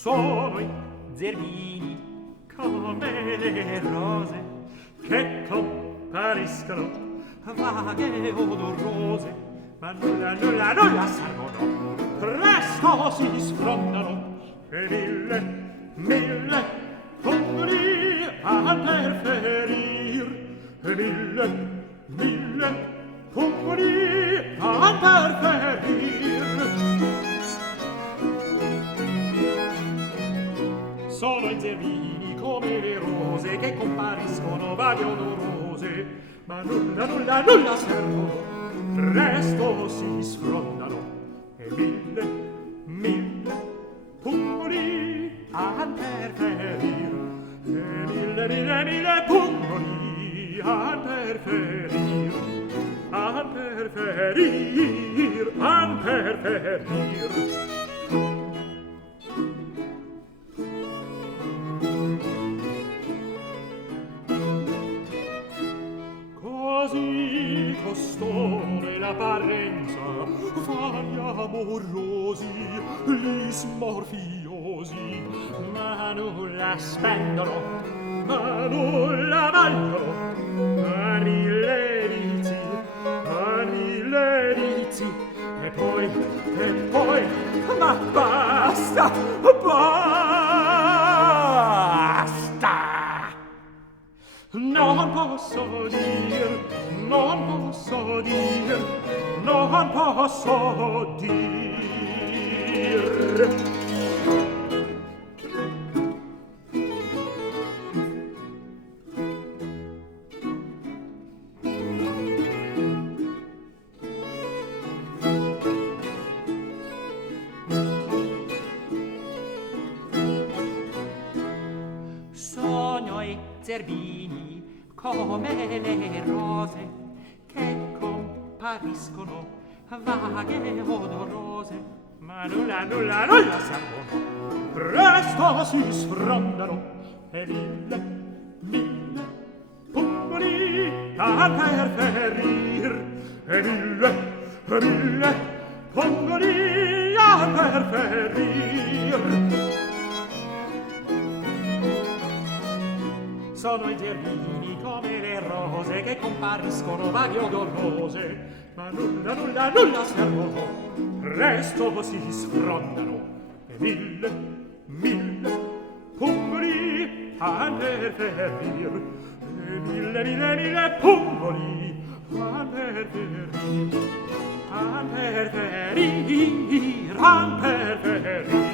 sono i zerbini come le rose che compariscono vaghe odorose, ma nulla servono, presto si sfrondano e mille pungoli a interferir, e mille pungoli a interferir. Sono i zerbini come le rose che compariscono vaghe odorose, ma nulla servono, presto si sfrondano e mille pungoli a interferir, e mille pungoli a interferir, a interferir, a interferir. Così costone l'apparenza vari amorosi, li smorfiosi, ma nulla spendono, ma nulla valgono, a mille vizi, e poi, ma basta, basta! Non posso dir, non posso dir, non posso dir. Sogno i zerbini come le rose che compariscono vaghe odorose, ma nulla servono, presto si sfrondano e mille pungoli a interferir, e mille pungoli a interferir. Sono i zerbini come le rose che compariscono vaghe odorose, ma nulla servono, presto si sfrondano e mille pungoli a interferir, e mille pungoli a interferir, a interferir, a interferir.